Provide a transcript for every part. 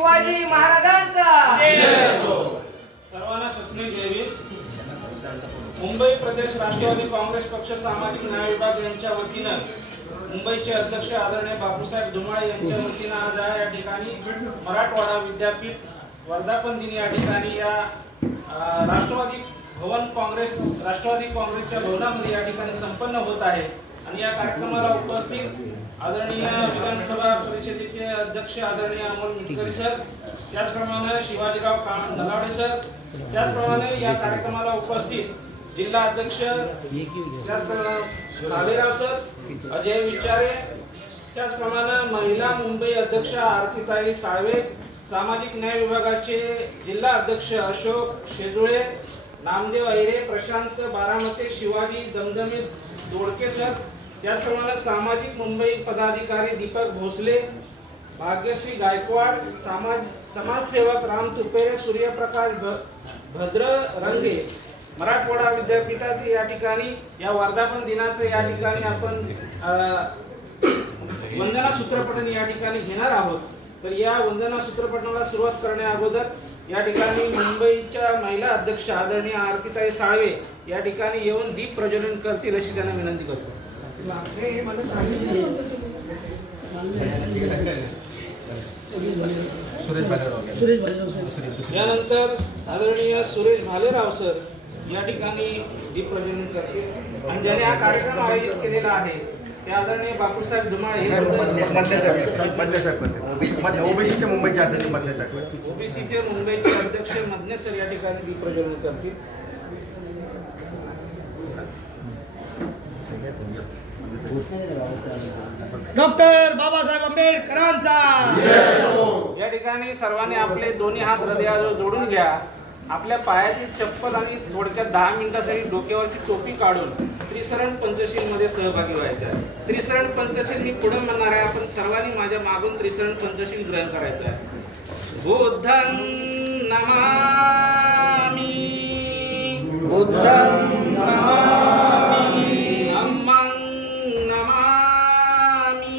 शिवाजी महाराजांचा सर्वांना सस्ने जय. मुंबई प्रदेश राष्ट्रवादी काँग्रेस पक्ष सामाजिक न्याय विभाग यांच्या वतीनं मुंबईचे अध्यक्ष आदरणीय बापूसाहेब धुमाळे यांच्या वतीनं आज या ठिकाणी मराठवाडा विद्यापीठ वर्धापन दिन या ठिकाणी या राष्ट्रवादी काँग्रेसच्या भवनामध्ये या ठिकाणी संपन्न होत आहे. आणि या कार्यक्रमाला उपस्थित आदरणीय विधानसभा परिषदेचे अध्यक्ष आदरणीय अमोल मिटकरी सर, त्याचप्रमाणे शिवाजीराव नलावडे सर, त्याचप्रमाणे या कार्यक्रमाला उपस्थित जिल्हा अध्यक्ष भालेराव सर, अजय विचारे, त्याचप्रमाणे महिला मुंबई अध्यक्ष आरतीताई साळवे, सामाजिक न्याय विभागाचे जिल्हा अध्यक्ष अशोक शेजुळे, नामदेव ऐरे, प्रशांत बारामते, शिवाजी दमदमी दोडके सर, त्याचप्रमाणे सामाजिक मुंबई पदाधिकारी दीपक भोसले, भाग्यश्री गायकवाड, समाजसेवक राम तुपेरे, सूर्यप्रकाश भद्र रंगे, मराठवाडा विद्यापीठातील या ठिकाणी या वर्धापन दिनाचं या ठिकाणी आपण वंदना सूत्रपठण या ठिकाणी घेणार आहोत. तर या वंदना सूत्रपठणाला सुरुवात करण्या अगोदर या ठिकाणी मुंबईच्या महिला अध्यक्ष आदरणीय आरतीताई साळवे या ठिकाणी येऊन दीप प्रज्वलन करतील अशी त्यांना विनंती करतो. यानंतर आदरणीय सुरेश भालेराव सर या ठिकाणी दीप प्रज्वलन करतील. आणि ज्याने हा कार्यक्रम आयोजित केलेला आहे ते आदरणीय बापूसाहेब धुमाळे ओबीसीचे मुंबईचे अध्यक्ष ओबीसीचे मुंबईचे अध्यक्ष मदने सर या ठिकाणी दीप प्रज्वलन करतील. डॉक्टर बाबासाहेब आंबेडकरांचा. या ठिकाणी सर्वांनी आपले दोन्ही हात हृदयाजवळ जोडून घ्या. आपल्या पायाची चप्पल आणि थोडक्यात 10 मिनिटासाठी डोक्यावरची टोपी काढून त्रिसरण पंचशील मध्ये सहभागी व्हायचे आहे. त्रिसरण पंचशील मी पुढे म्हणणार आहे, आपण सर्वांनी माझ्या मागून त्रिसरण पंचशील ग्रहण करायचं आहे. बुद्धं नमामि, बुद्धं नमामि, धम्मं नमामि,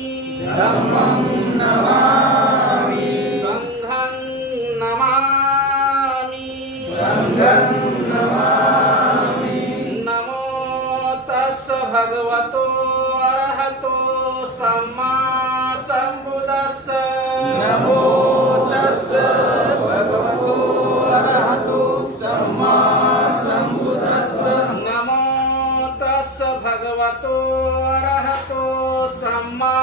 धम्मं नमामि, संघं नमामि, संघं नमामि. नमो तस् भगवतो अरहतो सम्मा संबुद्धस्स. नमो तस् भगवतो अरहतो सम्मा संबुद्धस्स. नमो तस् भगवतो अरहतो सम्मा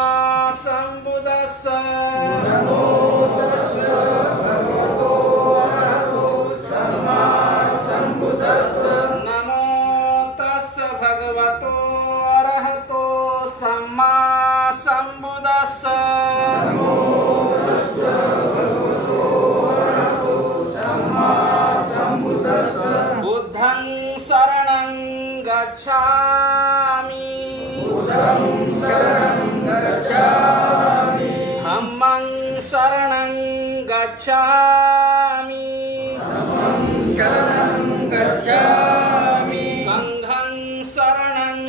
संबुद्धस्स. नमो तस् भगवतो अरहतो सम्मा संबुद्धस्स. नमो तस् भगवतो अरहतो सम्मा संबुद्धस्स. नमो तस् भगवतो अरहतो सम्मा संबुद्धस्स. बुद्धं शरणं गच्छामि, बुद्धं शरणं गच्छामि, धम्मं शरणं गच्छामि, धम्मं शरणं गच्छामि, संघं शरणं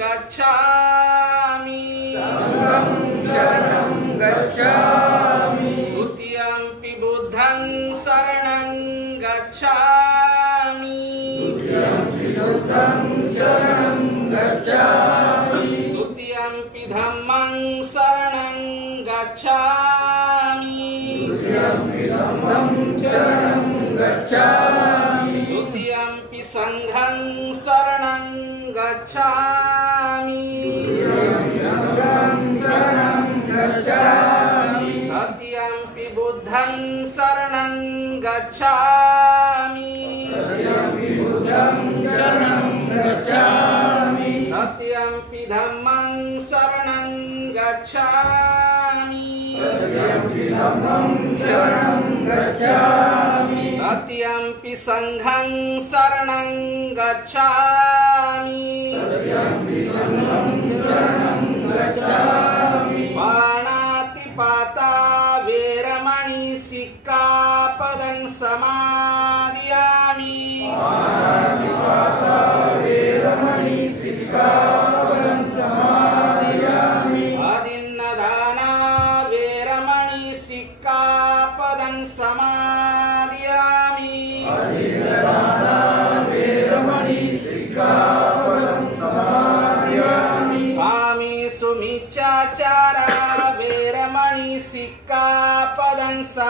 गच्छामि, संघं शरणं गच्छामि, द्वितीयंपि बुद्धं शरणं गच्छामि, द्वितीयंपि बुद्धं शरणं गच्छामि, द्वितीयंपि धम्मं शरणं गच्छामि, द्वितीयंपि धम्मं शरणं गच्छामि, द्वितीयंपि संघं शरणं गच्छामि, द्वितीयंपि संघं शरणं गच्छामि, तृतीयंपि बुद्धं शरणं गच्छामि, तृतीयंपि बुद्धं शरणं गच्छामि, तृतीयंपि धम्मं शरणं गच्छामि, तृतीयंपि धम्मं शरणं गच्छामि, तृतीयंपि संघं शरणं गच्छामि, तृतीयंपि संघं शरणं गच्छामि. पाणातिपाता वेरमणि सिक्खापदं समादियामि. पाणातिपाता वेरमणि सिक्खापदं समादियामि. आदिन्नदाना वेरमणि सिक्खापदं मिच्छाचार वेरमणि सिक्कापदं समा